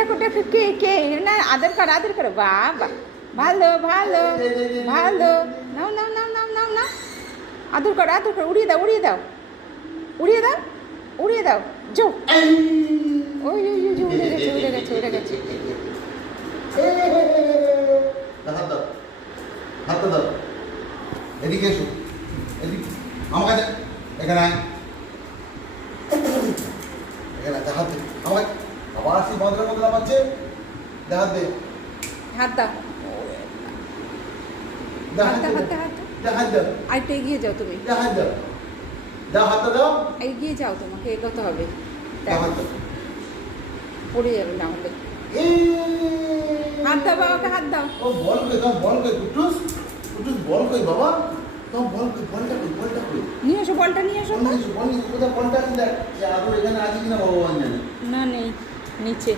দেখো দেখো কে কে না আদর করো বাবা ভালো ভালো ভালো নাও নাও নাও নাও নাও নাও আদর করো উড়িয়ে দাও উড়িয়ে দাও উড়িয়ে দাও উড়িয়ে দাও জো ওই ওই ওই উড়ে গেছে উড়ে গেছে উড়ে গেছে হাত দাও হাত দাও এদিকে এসো এদিকে আমার কাছে এখানে আয় এখানে হাত দে আমার আবার সেই বাঁধের মধ্যে নামাচ্ছে হাত দে হাত দাও হাত দাও হাত দাও হাত দাও আরেকটু এগিয়ে যাও তুমি হাত দাও দাও হাত দাও এগিয়ে যাও তোমাকে এগোতে হবে হাত দাও পড়ে যাবে না হলে হাত দাও বাবাকে হাত দাও ও বল কই কুটুস বল কই বাবা তোম বলটা কই নিয়ে এসো বলটা নিয়ে এসো বল কোথায় বলটা আছে দেখ যে আদর এখানে আছে কিনা ভগবান জানে না নেই নিচে